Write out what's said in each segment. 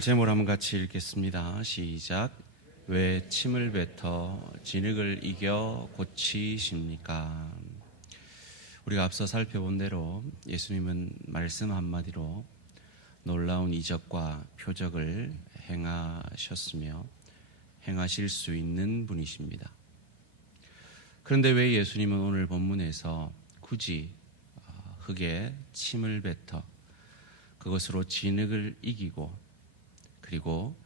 오늘 제목을 한번 같이 읽겠습니다. 시작. 왜 침을 뱉어 진흙을 이겨 고치십니까? 우리가 앞서 살펴본 대로 예수님은 말씀 한마디로 놀라운 이적과 표적을 행하셨으며 행하실 수 있는 분이십니다. 그런데 왜 예수님은 오늘 본문에서 굳이 흙에 침을 뱉어 그것으로 진흙을 이기고 그리고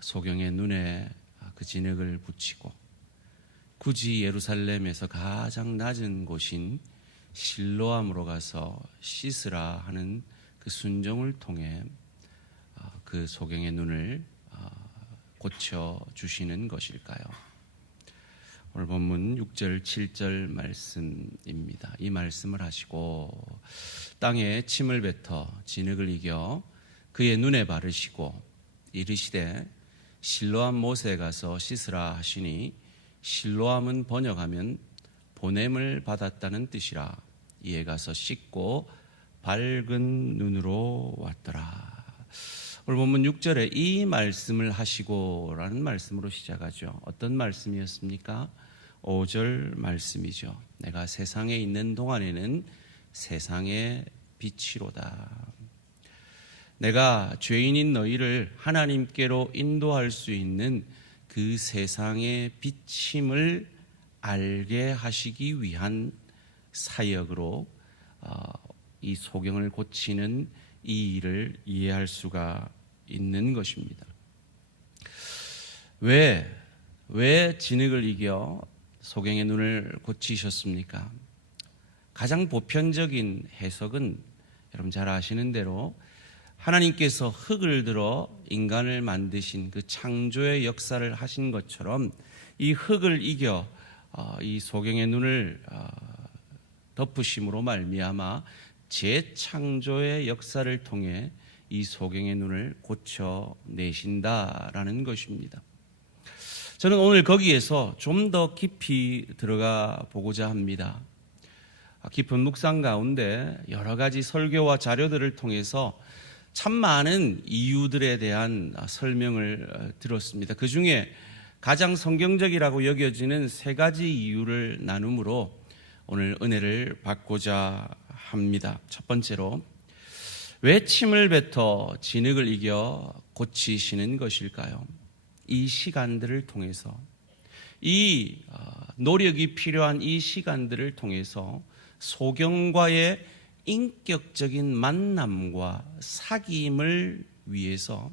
소경의 눈에 그 진흙을 붙이고 굳이 예루살렘에서 가장 낮은 곳인 실로암으로 가서 씻으라 하는 그 순종을 통해 그 소경의 눈을 고쳐주시는 것일까요? 오늘 본문 6절 7절 말씀입니다. 이 말씀을 하시고 땅에 침을 뱉어 진흙을 이겨 그의 눈에 바르시고 이르시되 실로암 못에 가서 씻으라 하시니 실로암은 번역하면 보냄을 받았다는 뜻이라. 이에 가서 씻고 밝은 눈으로 왔더라. 오늘 본문 6절에 이 말씀을 하시고 라는 말씀으로 시작하죠. 어떤 말씀이었습니까? 5절 말씀이죠. 내가 세상에 있는 동안에는 세상의 빛이로다. 내가 죄인인 너희를 하나님께로 인도할 수 있는 그 세상의 빛임을 알게 하시기 위한 사역으로 이 소경을 고치는 이 일을 이해할 수가 있는 것입니다. 왜 진흙을 이겨 소경의 눈을 고치셨습니까? 가장 보편적인 해석은 여러분 잘 아시는 대로 하나님께서 흙을 들어 인간을 만드신 그 창조의 역사를 하신 것처럼 이 흙을 이겨 이 소경의 눈을 덮으심으로 말미암아 재창조의 역사를 통해 이 소경의 눈을 고쳐내신다라는 것입니다. 저는 오늘 거기에서 좀 더 깊이 들어가 보고자 합니다. 깊은 묵상 가운데 여러 가지 설교와 자료들을 통해서 참 많은 이유들에 대한 설명을 들었습니다. 그 중에 가장 성경적이라고 여겨지는 세 가지 이유를 나눔으로 오늘 은혜를 받고자 합니다. 첫 번째로, 왜 침을 뱉어 진흙을 이겨 고치시는 것일까요? 이 시간들을 통해서, 이 노력이 필요한 이 시간들을 통해서 소경과의 인격적인 만남과 사귐을 위해서,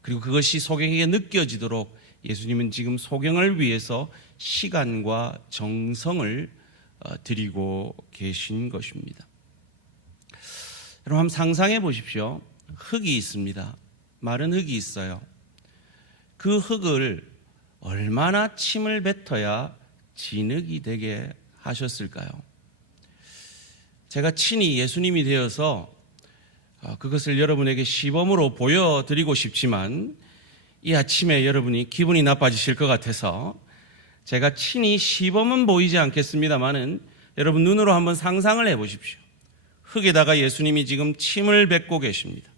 그리고 그것이 소경에게 느껴지도록 예수님은 지금 소경을 위해서 시간과 정성을 드리고 계신 것입니다. 여러분 한번 상상해 보십시오. 흙이 있습니다. 마른 흙이 있어요. 그 흙을 얼마나 침을 뱉어야 진흙이 되게 하셨을까요? 제가 친히 예수님이 되어서 그것을 여러분에게 시범으로 보여드리고 싶지만 이 아침에 여러분이 기분이 나빠지실 것 같아서 제가 친히 시범은 보이지 않겠습니다만은 여러분 눈으로 한번 상상을 해보십시오. 흙에다가 예수님이 지금 침을 뱉고 계십니다.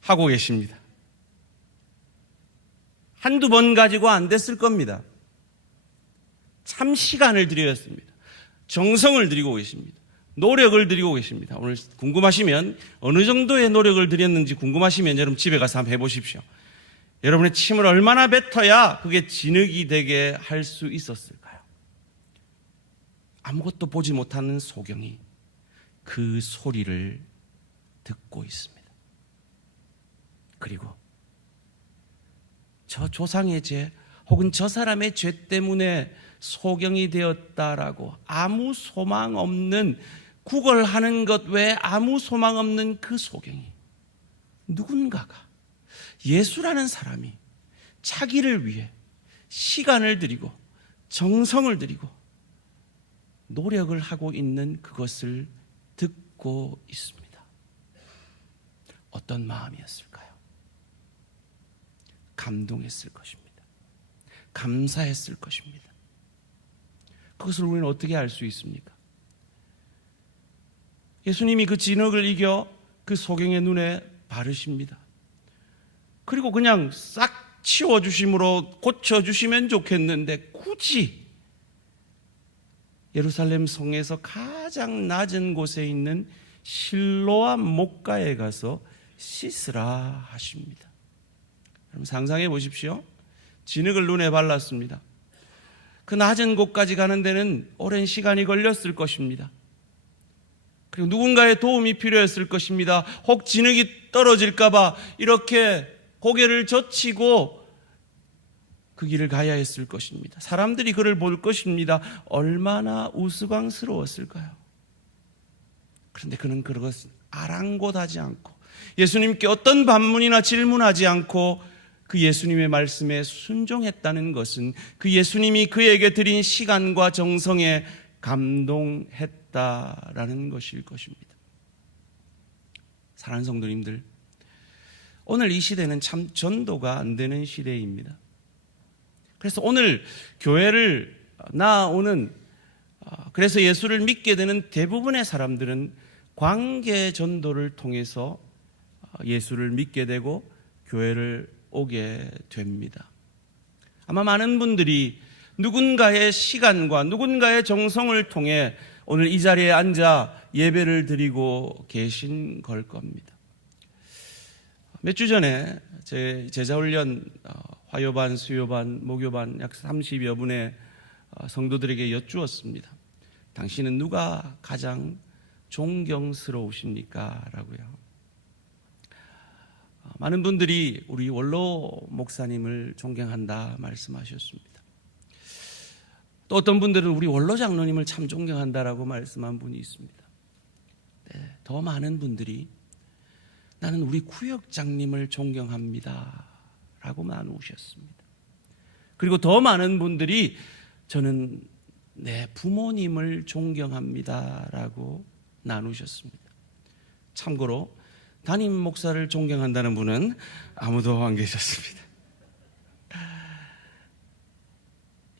하고 계십니다. 한두 번 가지고 안 됐을 겁니다. 참 시간을 들였습니다. 정성을 들이고 계십니다. 노력을 들이고 계십니다. 오늘 궁금하시면 어느 정도의 노력을 들였는지 궁금하시면 여러분 집에 가서 한번 해보십시오. 여러분의 침을 얼마나 뱉어야 그게 진흙이 되게 할 수 있었을까요? 아무것도 보지 못하는 소경이 그 소리를 듣고 있습니다. 그리고 저 조상의 죄 혹은 저 사람의 죄 때문에 소경이 되었다라고 아무 소망 없는, 구걸하는 것 외에 아무 소망 없는 그 소경이, 누군가가, 예수라는 사람이 자기를 위해 시간을 들이고 정성을 들이고 노력을 하고 있는 그것을 듣고 있습니다. 어떤 마음이었을까요? 감동했을 것입니다. 감사했을 것입니다. 그것을 우리는 어떻게 알 수 있습니까? 예수님이 그 진흙을 이겨 그 소경의 눈에 바르십니다. 그리고 그냥 싹 치워주심으로 고쳐주시면 좋겠는데 굳이 예루살렘 성에서 가장 낮은 곳에 있는 실로암 목가에 가서 씻으라 하십니다. 여러분 상상해 보십시오. 진흙을 눈에 발랐습니다. 그 낮은 곳까지 가는 데는 오랜 시간이 걸렸을 것입니다. 그리고 누군가의 도움이 필요했을 것입니다. 혹 진흙이 떨어질까 봐 이렇게 고개를 젖히고 그 길을 가야 했을 것입니다. 사람들이 그를 볼 것입니다. 얼마나 우스꽝스러웠을까요? 그런데 그는 그것을 아랑곳하지 않고 예수님께 어떤 반문이나 질문하지 않고 그 예수님의 말씀에 순종했다는 것은 그 예수님이 그에게 드린 시간과 정성에 감동했다라는 것일 것입니다. 사랑하는 성도님들, 오늘 이 시대는 참 전도가 안 되는 시대입니다. 그래서 오늘 교회를 나오는, 그래서 예수를 믿게 되는 대부분의 사람들은 관계 전도를 통해서 예수를 믿게 되고 교회를 오게 됩니다. 아마 많은 분들이 누군가의 시간과 누군가의 정성을 통해 오늘 이 자리에 앉아 예배를 드리고 계신 걸 겁니다. 몇 주 전에 제 제자훈련 화요반, 수요반, 목요반 약 30여 분의 성도들에게 여쭈었습니다. 당신은 누가 가장 존경스러우십니까? 라고요. 많은 분들이 우리 원로 목사님을 존경한다 말씀하셨습니다. 또 어떤 분들은 우리 원로 장로님을 참 존경한다라고 말씀한 분이 있습니다. 네, 더 많은 분들이 나는 우리 구역장님을 존경합니다 라고 나누셨습니다. 그리고 더 많은 분들이 저는 내 부모님을 존경합니다 라고 나누셨습니다. 참고로 담임 목사를 존경한다는 분은 아무도 안 계셨습니다.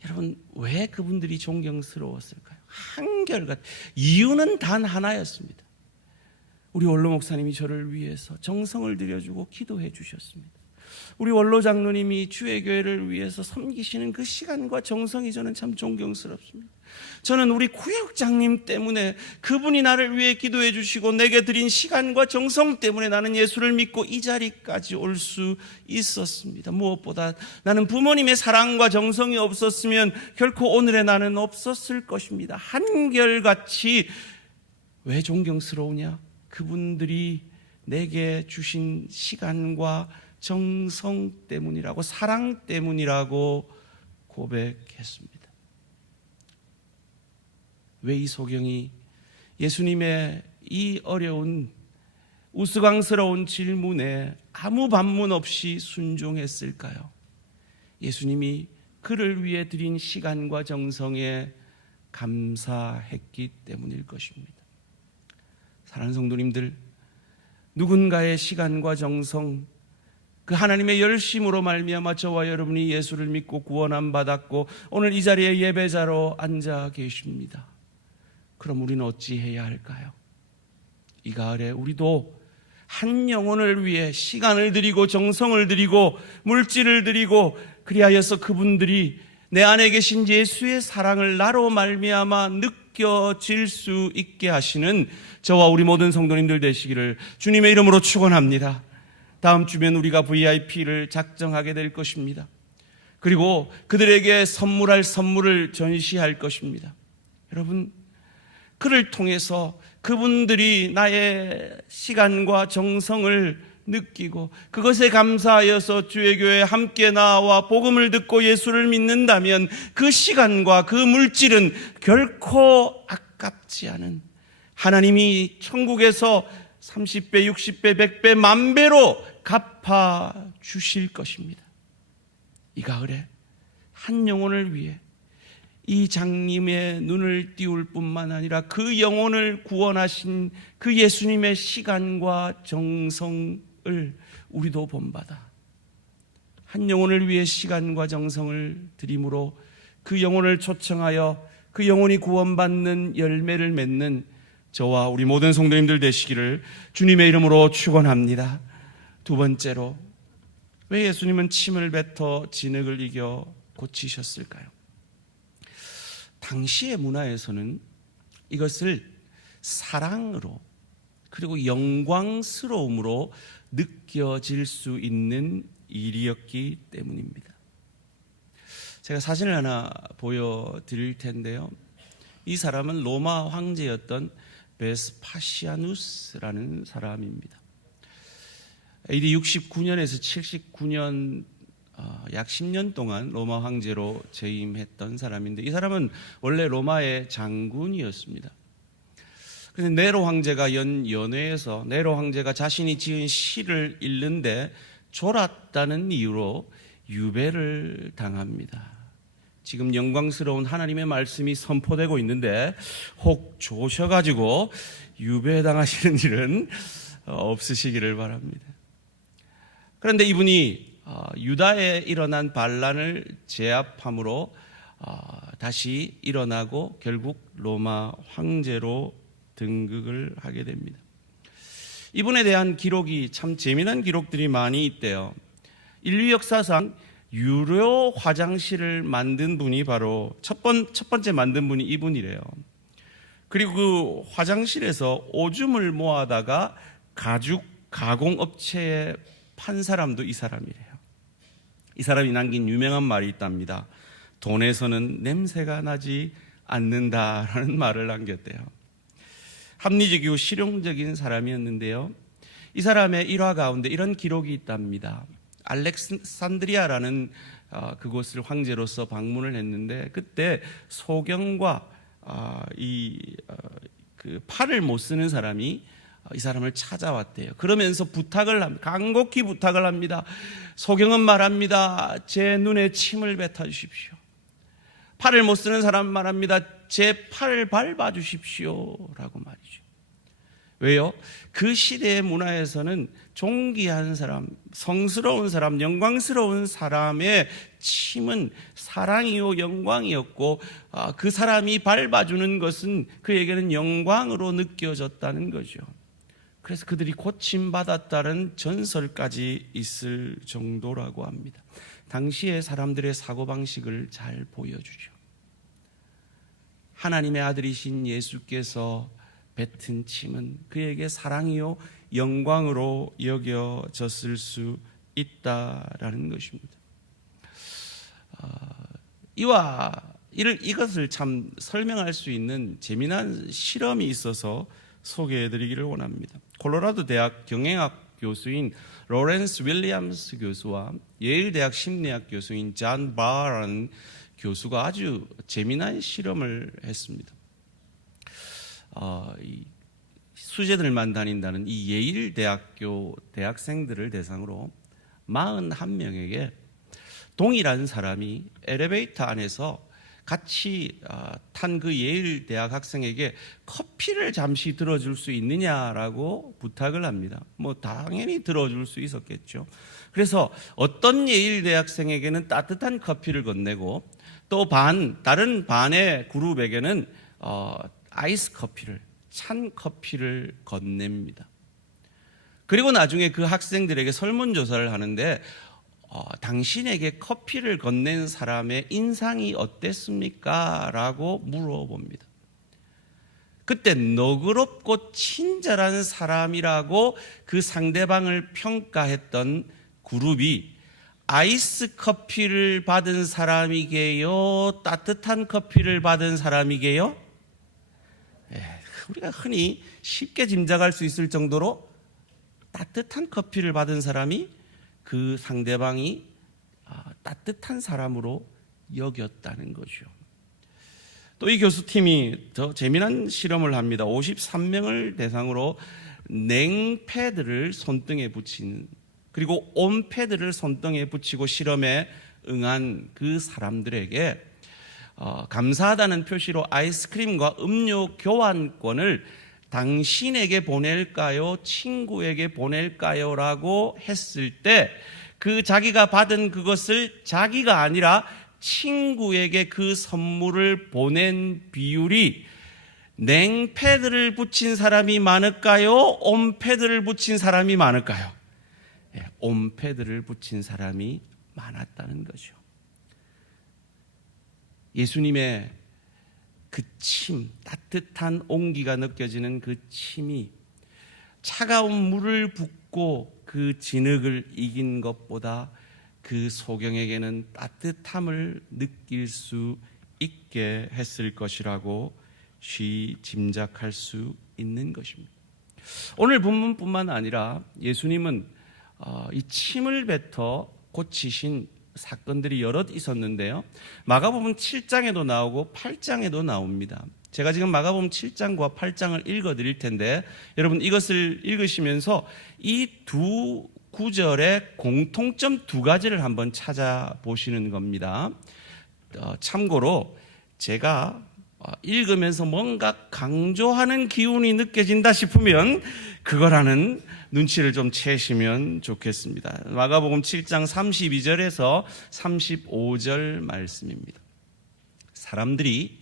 여러분, 왜 그분들이 존경스러웠을까요? 한결같 이유는 단 하나였습니다. 우리 원로 목사님이 저를 위해서 정성을 들여주고 기도해 주셨습니다. 우리 원로 장로님이 주의 교회를 위해서 섬기시는 그 시간과 정성이 저는 참 존경스럽습니다. 저는 우리 구역장님 때문에 그분이 나를 위해 기도해 주시고 내게 드린 시간과 정성 때문에 나는 예수를 믿고 이 자리까지 올 수 있었습니다. 무엇보다 나는 부모님의 사랑과 정성이 없었으면 결코 오늘의 나는 없었을 것입니다. 한결같이 왜 존경스러우냐? 그분들이 내게 주신 시간과 정성 때문이라고, 사랑 때문이라고 고백했습니다. 왜 이 소경이 예수님의 이 어려운 우스꽝스러운 질문에 아무 반문 없이 순종했을까요? 예수님이 그를 위해 드린 시간과 정성에 감사했기 때문일 것입니다. 사랑하는 성도님들, 누군가의 시간과 정성, 그 하나님의 열심으로 말미암아 저와 여러분이 예수를 믿고 구원함 받았고 오늘 이 자리에 예배자로 앉아 계십니다. 그럼 우리는 어찌해야 할까요? 이 가을에 우리도 한 영혼을 위해 시간을 드리고 정성을 드리고 물질을 드리고 그리하여서 그분들이 내 안에 계신 예수의 사랑을 나로 말미암아 느껴질 수 있게 하시는 저와 우리 모든 성도님들 되시기를 주님의 이름으로 축원합니다. 다음 주면 우리가 VIP를 작정하게 될 것입니다. 그리고 그들에게 선물할 선물을 전시할 것입니다. 여러분, 그를 통해서 그분들이 나의 시간과 정성을 느끼고 그것에 감사하여서 주의 교회에 함께 나와 복음을 듣고 예수를 믿는다면 그 시간과 그 물질은 결코 아깝지 않은 하나님이 천국에서 30배, 60배, 100배, 만배로 갚아 주실 것입니다. 이 가을에 한 영혼을 위해 이 장님의 눈을 띄울 뿐만 아니라 그 영혼을 구원하신 그 예수님의 시간과 정성을 우리도 본받아 한 영혼을 위해 시간과 정성을 드림으로 그 영혼을 초청하여 그 영혼이 구원받는 열매를 맺는 저와 우리 모든 성도님들 되시기를 주님의 이름으로 축원합니다. 두 번째로, 왜 예수님은 침을 뱉어 진흙을 이겨 고치셨을까요? 당시의 문화에서는 이것을 사랑으로 그리고 영광스러움으로 느껴질 수 있는 일이었기 때문입니다. 제가 사진을 하나 보여드릴 텐데요. 이 사람은 로마 황제였던 베스파시아누스라는 사람입니다. AD 69년에서 79년 약 10년 동안 로마 황제로 재임했던 사람인데, 이 사람은 원래 로마의 장군이었습니다. 그래서 네로 황제가 연회에서 네로 황제가 자신이 지은 시를 읽는데 졸았다는 이유로 유배를 당합니다. 지금 영광스러운 하나님의 말씀이 선포되고 있는데 혹 조셔가지고 유배당하시는 일은 없으시기를 바랍니다. 그런데 이분이 유다에 일어난 반란을 제압함으로 다시 일어나고 결국 로마 황제로 등극을 하게 됩니다. 이분에 대한 기록이 참 재미난 기록들이 많이 있대요. 인류 역사상 유료 화장실을 만든 분이 바로 첫 번째 만든 분이 이분이래요. 그리고 그 화장실에서 오줌을 모아다가 가죽 가공업체에 판 사람도 이 사람이래요. 이 사람이 남긴 유명한 말이 있답니다. 돈에서는 냄새가 나지 않는다라는 말을 남겼대요. 합리적이고 실용적인 사람이었는데요. 이 사람의 일화 가운데 이런 기록이 있답니다. 알렉산드리아라는 그곳을 황제로서 방문을 했는데, 그때 소경과 그 팔을 못 쓰는 사람이 이 사람을 찾아왔대요. 그러면서 간곡히 부탁을 합니다. 소경은 말합니다. 제 눈에 침을 뱉어 주십시오. 팔을 못 쓰는 사람 말합니다. 제 팔을 밟아 주십시오 라고 말이죠. 왜요? 그 시대의 문화에서는 존귀한 사람, 성스러운 사람, 영광스러운 사람의 침은 사랑이요 영광이었고, 그 사람이 밟아주는 것은 그에게는 영광으로 느껴졌다는 거죠. 그래서 그들이 고침받았다는 전설까지 있을 정도라고 합니다. 당시의 사람들의 사고방식을 잘 보여주죠. 하나님의 아들이신 예수께서 뱉은 침은 그에게 사랑이요 영광으로 여겨졌을 수 있다라는 것입니다. 이것을 참 설명할 수 있는 재미난 실험이 있어서 소개해드리기를 원합니다. 콜로라도 대학 경영학 교수인 로렌스 윌리엄스 교수와 예일 대학 심리학 교수인 존 바라는 교수가 아주 재미난 실험을 했습니다. 수재들만 다닌다는 이 예일 대학교 대학생들을 대상으로 41명에게 동일한 사람이 엘리베이터 안에서 같이 탄 그 예일 대학 학생에게 커피를 잠시 들어줄 수 있느냐라고 부탁을 합니다. 당연히 들어줄 수 있었겠죠. 그래서 어떤 예일 대학생에게는 따뜻한 커피를 건네고, 또 다른 반의 그룹에게는 아이스 커피를, 찬 커피를 건넵니다. 그리고 나중에 그 학생들에게 설문조사를 하는데 당신에게 커피를 건넨 사람의 인상이 어땠습니까? 라고 물어봅니다. 그때 너그럽고 친절한 사람이라고 그 상대방을 평가했던 그룹이 아이스 커피를 받은 사람이게요? 따뜻한 커피를 받은 사람이게요? 우리가 흔히 쉽게 짐작할 수 있을 정도로 따뜻한 커피를 받은 사람이 그 상대방이 따뜻한 사람으로 여겼다는 거죠. 또 이 교수팀이 더 재미난 실험을 합니다. 53명을 대상으로 냉패드를 손등에 붙이는, 그리고 온패드를 손등에 붙이고 실험에 응한 그 사람들에게 감사하다는 표시로 아이스크림과 음료 교환권을 당신에게 보낼까요? 친구에게 보낼까요? 라고 했을 때 그 자기가 받은 그것을 자기가 아니라 친구에게 그 선물을 보낸 비율이 냉패드를 붙인 사람이 많을까요? 온패드를 붙인 사람이 많을까요? 온패드를 붙인 사람이 많았다는 거죠. 예수님의 그 침, 따뜻한 온기가 느껴지는 그 침이 차가운 물을 붓고 그 진흙을 이긴 것보다 그 소경에게는 따뜻함을 느낄 수 있게 했을 것이라고 쉬 짐작할 수 있는 것입니다. 오늘 본문뿐만 아니라 예수님은 이 침을 뱉어 고치신 사건들이 여럿 있었는데요. 마가복음 7장에도 나오고 8장에도 나옵니다. 제가 지금 마가복음 7장과 8장을 읽어드릴 텐데 여러분 이것을 읽으시면서 이 두 구절의 공통점 두 가지를 한번 찾아보시는 겁니다. 참고로 제가 읽으면서 뭔가 강조하는 기운이 느껴진다 싶으면 그거라는 눈치를 좀 채시면 좋겠습니다. 마가복음 7장 32절에서 35절 말씀입니다. 사람들이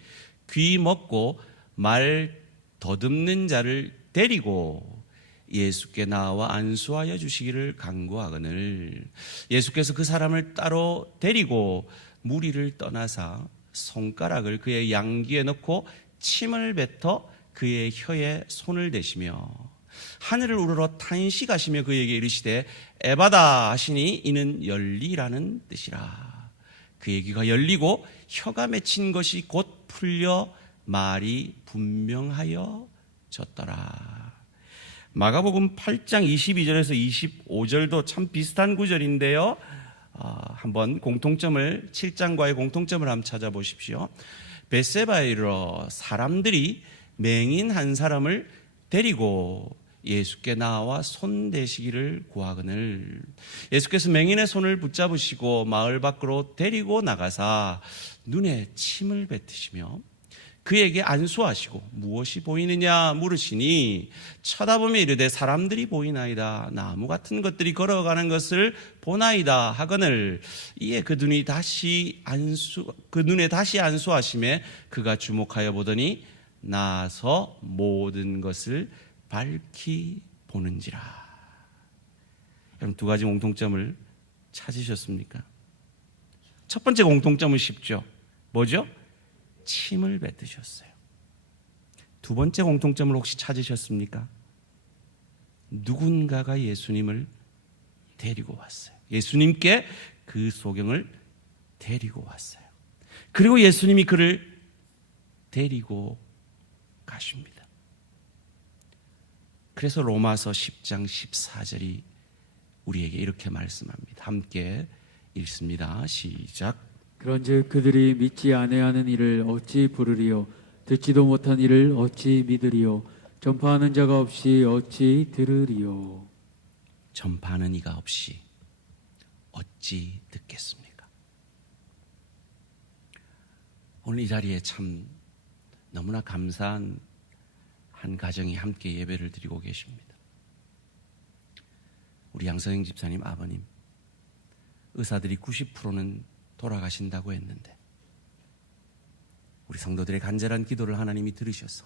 귀 먹고 말 더듬는 자를 데리고 예수께 나와 안수하여 주시기를 간구하거늘 예수께서 그 사람을 따로 데리고 무리를 떠나사 손가락을 그의 양귀에 넣고 침을 뱉어 그의 혀에 손을 대시며 하늘을 우러러 탄식하시며 그에게 이르시되 에바다 하시니 이는 열리라는 뜻이라. 그의 귀가 열리고 혀가 맺힌 것이 곧 풀려 말이 분명하여 졌더라. 마가복음 8장 22절에서 25절도 참 비슷한 구절인데요. 한번 공통점을 7장과의 공통점을 한번 찾아보십시오. 벳세바에 이르러 사람들이 맹인 한 사람을 데리고 예수께 나와 손 대시기를 구하거늘 예수께서 맹인의 손을 붙잡으시고 마을 밖으로 데리고 나가사 눈에 침을 뱉으시며 그에게 안수하시고 무엇이 보이느냐 물으시니 쳐다보며 이르되 사람들이 보이나이다. 나무 같은 것들이 걸어가는 것을 보나이다 하거늘 이에 그 눈에 다시 안수하심에 그가 주목하여 보더니 나서 모든 것을 밝히 보는지라. 여러분 두 가지 공통점을 찾으셨습니까? 첫 번째 공통점은 쉽죠. 뭐죠? 침을 뱉으셨어요. 두 번째 공통점을 혹시 찾으셨습니까? 누군가가 예수님을 데리고 왔어요. 예수님께 그 소경을 데리고 왔어요. 그리고 예수님이 그를 데리고 가십니다. 그래서 로마서 10장 14절이 우리에게 이렇게 말씀합니다. 함께 읽습니다. 시작. 그런즉 그들이 믿지 아니하는 이를 어찌 부르리요 듣지도 못한 이를 어찌 믿으리요 전파하는 자가 없이 어찌 들으리요. 전파하는 이가 없이 어찌 듣겠습니까? 오늘 이 자리에 참 너무나 감사한 한 가정이 함께 예배를 드리고 계십니다. 우리 양선영 집사님 아버님, 의사들이 90%는 돌아가신다고 했는데 우리 성도들의 간절한 기도를 하나님이 들으셔서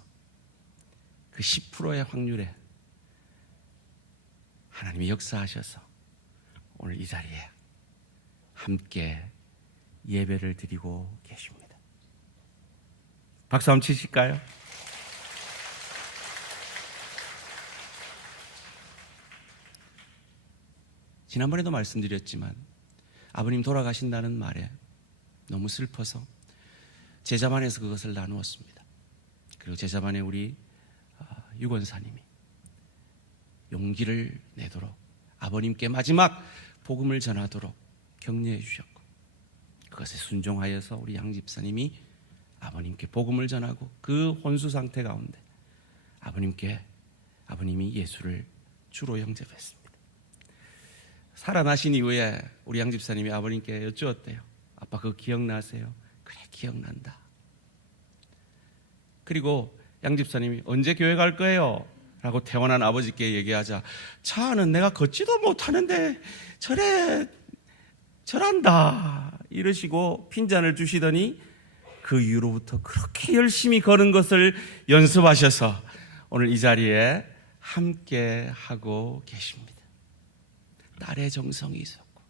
그 10%의 확률에 하나님이 역사하셔서 오늘 이 자리에 함께 예배를 드리고 계십니다. 박수 한번 치실까요? 지난번에도 말씀드렸지만 아버님 돌아가신다는 말에 너무 슬퍼서 제자반에서 그것을 나누었습니다. 그리고 제자반에 우리 유권사님이 용기를 내도록 아버님께 마지막 복음을 전하도록 격려해 주셨고 그것에 순종하여서 우리 양 집사님이 아버님께 복음을 전하고 그 혼수 상태 가운데 아버님이 예수를 주로 영접했습니다. 살아나신 이후에 우리 양 집사님이 아버님께 여쭈었대요. 아빠 그거 기억나세요? 그래 기억난다. 그리고 양 집사님이 언제 교회 갈 거예요? 라고 태어난 아버지께 얘기하자 차는 내가 걷지도 못하는데 저란다 이러시고 핀잔을 주시더니 그 이후로부터 그렇게 열심히 걸은 것을 연습하셔서 오늘 이 자리에 함께 하고 계십니다. 딸의 정성이 있었고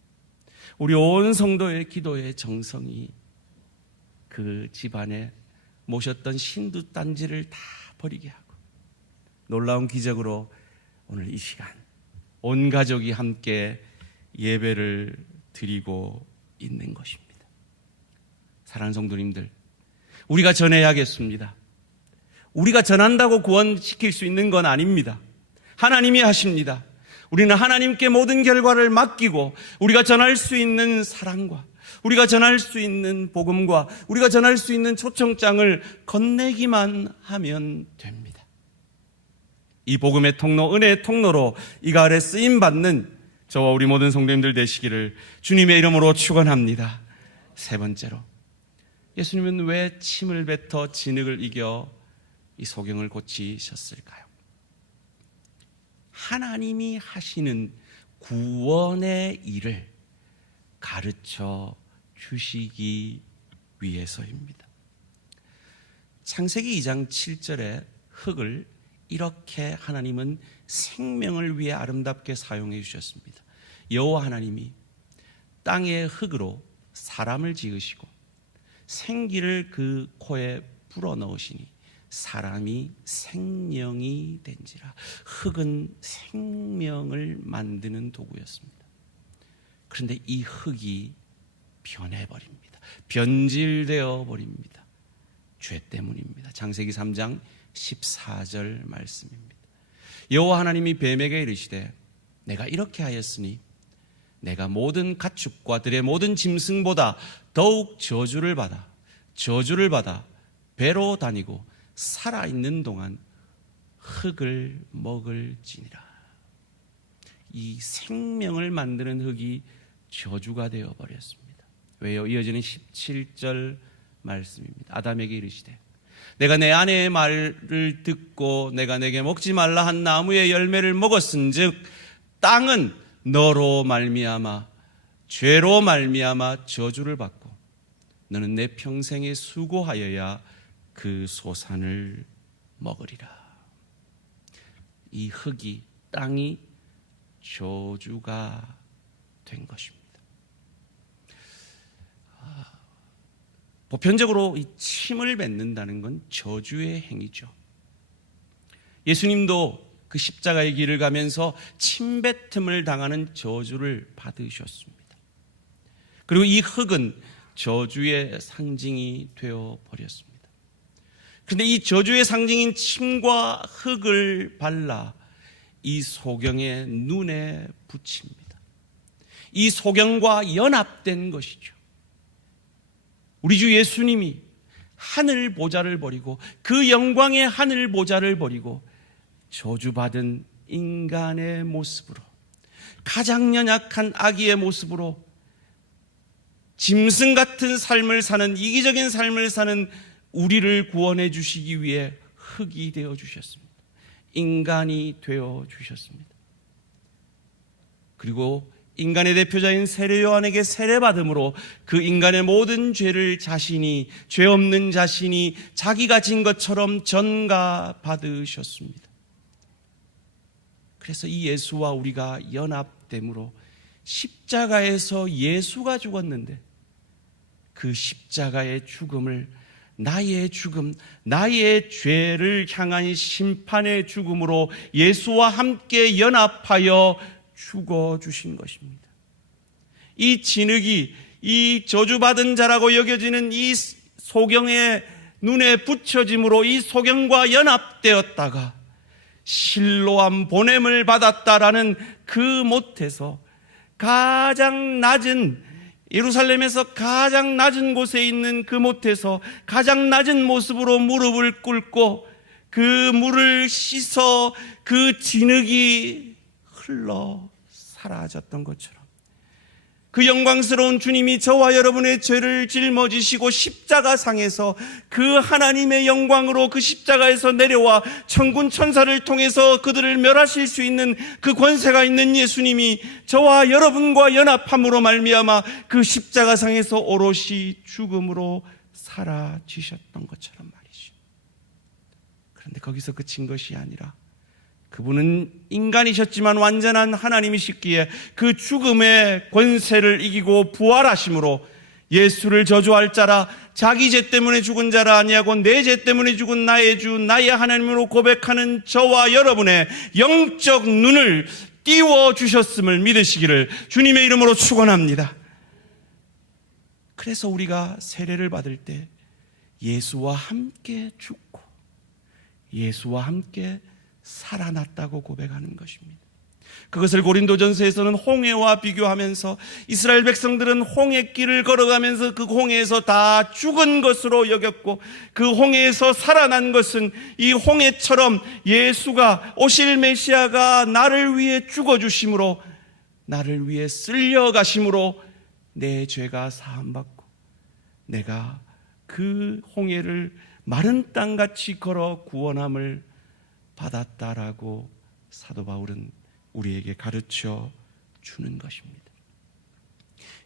우리 온 성도의 기도의 정성이 그 집안에 모셨던 신두 딴지를 다 버리게 하고 놀라운 기적으로 오늘 이 시간 온 가족이 함께 예배를 드리고 있는 것입니다. 사랑하는 성도님들, 우리가 전해야겠습니다. 우리가 전한다고 구원시킬 수 있는 건 아닙니다. 하나님이 하십니다. 우리는 하나님께 모든 결과를 맡기고 우리가 전할 수 있는 사랑과 우리가 전할 수 있는 복음과 우리가 전할 수 있는 초청장을 건네기만 하면 됩니다. 이 복음의 통로, 은혜의 통로로 이 가을에 쓰임받는 저와 우리 모든 성도님들 되시기를 주님의 이름으로 축원합니다. 세 번째로, 예수님은 왜 침을 뱉어 진흙을 이겨 이 소경을 고치셨을까요? 하나님이 하시는 구원의 일을 가르쳐 주시기 위해서입니다. 창세기 2장 7절에 흙을 이렇게 하나님은 생명을 위해 아름답게 사용해 주셨습니다. 여호와 하나님이 땅의 흙으로 사람을 지으시고 생기를 그 코에 불어넣으시니 사람이 생명이 된지라. 흙은 생명을 만드는 도구였습니다. 그런데 이 흙이 변해버립니다. 변질되어 버립니다. 죄 때문입니다. 창세기 3장 14절 말씀입니다. 여호와 하나님이 뱀에게 이르시되 내가 이렇게 하였으니 내가 모든 가축과 들의 모든 짐승보다 더욱 저주를 받아 배로 다니고 살아있는 동안 흙을 먹을지니라. 이 생명을 만드는 흙이 저주가 되어버렸습니다. 왜요? 이어지는 17절 말씀입니다. 아담에게 이르시되 내가 내 아내의 말을 듣고 내가 내게 먹지 말라 한 나무의 열매를 먹었은즉 땅은 너로 말미암아 죄로 말미암아 저주를 받고 너는 내 평생에 수고하여야 그 소산을 먹으리라. 이 흙이, 땅이 저주가 된 것입니다. 보편적으로 이 침을 뱉는다는 건 저주의 행위죠. 예수님도 그 십자가의 길을 가면서 침뱉음을 당하는 저주를 받으셨습니다. 그리고 이 흙은 저주의 상징이 되어 버렸습니다. 그런데 이 저주의 상징인 침과 흙을 발라 이 소경의 눈에 붙입니다. 이 소경과 연합된 것이죠. 우리 주 예수님이 하늘 보좌를 버리고 그 영광의 하늘 보좌를 버리고 저주받은 인간의 모습으로, 가장 연약한 아기의 모습으로 짐승 같은 삶을 사는, 이기적인 삶을 사는 우리를 구원해 주시기 위해 흙이 되어 주셨습니다. 인간이 되어 주셨습니다. 그리고 인간의 대표자인 세례 요한에게 세례받음으로 그 인간의 모든 죄를 자신이, 죄 없는 자신이 자기가 진 것처럼 전가받으셨습니다. 그래서 이 예수와 우리가 연합됨으로 십자가에서 예수가 죽었는데 그 십자가의 죽음을 나의 죽음, 나의 죄를 향한 심판의 죽음으로 예수와 함께 연합하여 죽어주신 것입니다. 이 진흙이 이 저주받은 자라고 여겨지는 이 소경의 눈에 붙여짐으로 이 소경과 연합되었다가 실로암 보냄을 받았다라는 그 못에서 가장 낮은, 예루살렘에서 가장 낮은 곳에 있는 그 못에서 가장 낮은 모습으로 무릎을 꿇고 그 물을 씻어 그 진흙이 흘러 사라졌던 것처럼 그 영광스러운 주님이 저와 여러분의 죄를 짊어지시고 십자가상에서 그 하나님의 영광으로 그 십자가에서 내려와 천군 천사를 통해서 그들을 멸하실 수 있는 그 권세가 있는 예수님이 저와 여러분과 연합함으로 말미암아 그 십자가상에서 오롯이 죽음으로 사라지셨던 것처럼 말이죠. 그런데 거기서 그친 것이 아니라 그분은 인간이셨지만 완전한 하나님이셨기에 그 죽음의 권세를 이기고 부활하심으로 예수를 저주할 자라, 자기 죄 때문에 죽은 자라 아니하고 내 죄 때문에 죽은 나의 주 나의 하나님으로 고백하는 저와 여러분의 영적 눈을 띄워주셨음을 믿으시기를 주님의 이름으로 축원합니다. 그래서 우리가 세례를 받을 때 예수와 함께 죽고 예수와 함께 살아났다고 고백하는 것입니다. 그것을 고린도전서에서는 홍해와 비교하면서 이스라엘 백성들은 홍해길을 걸어가면서 그 홍해에서 다 죽은 것으로 여겼고 그 홍해에서 살아난 것은 이 홍해처럼 예수가 오실 메시아가 나를 위해 죽어주심으로 나를 위해 쓸려가심으로 내 죄가 사함받고 내가 그 홍해를 마른 땅같이 걸어 구원함을 받았다라고 사도 바울은 우리에게 가르쳐 주는 것입니다.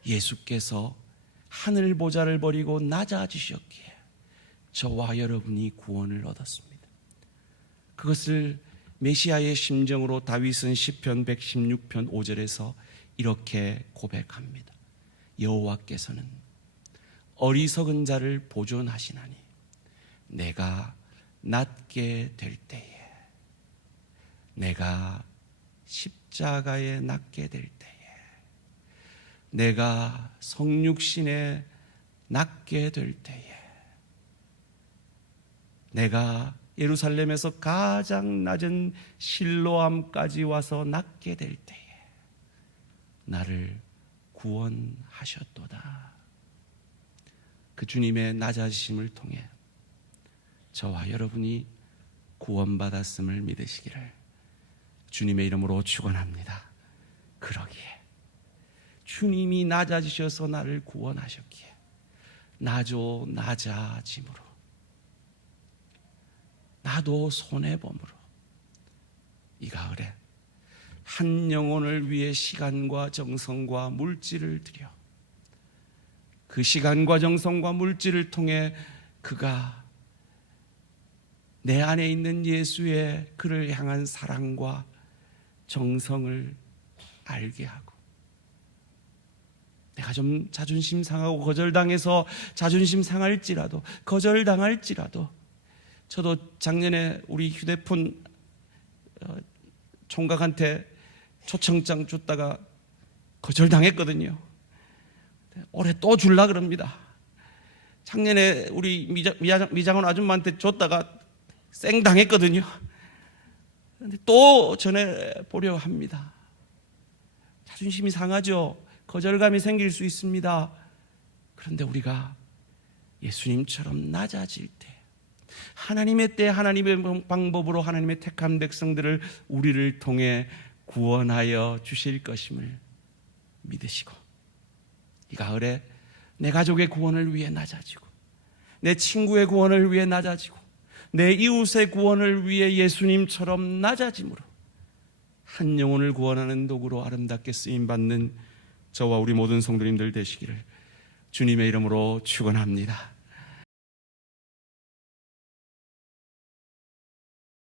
예수께서 하늘 보좌를 버리고 낮아지셨기에 저와 여러분이 구원을 얻었습니다. 그것을 메시아의 심정으로 다윗은 시편 116편 5절에서 이렇게 고백합니다. 여호와께서는 어리석은 자를 보존하시나니 내가 낫게 될 때에 내가 십자가에 낫게 될 때에 내가 성육신에 낫게 될 때에 내가 예루살렘에서 가장 낮은 실로암까지 와서 낫게 될 때에 나를 구원하셨도다. 그 주님의 낮아지심을 통해 저와 여러분이 구원받았음을 믿으시기를 주님의 이름으로 축원합니다. 그러기에 주님이 낮아지셔서 나를 구원하셨기에 나도 낮아짐으로 나도 손해봄으로 이 가을에 한 영혼을 위해 시간과 정성과 물질을 들여 그 시간과 정성과 물질을 통해 그가 내 안에 있는 예수의 그를 향한 사랑과 정성을 알게 하고 내가 좀 자존심 상하고 거절당해서 자존심 상할지라도 거절당할지라도 저도 작년에 우리 휴대폰 총각한테 초청장 줬다가 거절당했거든요. 올해 또 줄라 그럽니다. 작년에 우리 미장원 아줌마한테 줬다가 쌩당했거든요. 그런데 또 전해보려 합니다. 자존심이 상하죠. 거절감이 생길 수 있습니다. 그런데 우리가 예수님처럼 낮아질 때 하나님의 때 하나님의 방법으로 하나님의 택한 백성들을 우리를 통해 구원하여 주실 것임을 믿으시고 이 가을에 내 가족의 구원을 위해 낮아지고 내 친구의 구원을 위해 낮아지고 내 이웃의 구원을 위해 예수님처럼 낮아짐으로 한 영혼을 구원하는 도구로 아름답게 쓰임받는 저와 우리 모든 성도님들 되시기를 주님의 이름으로 축원합니다.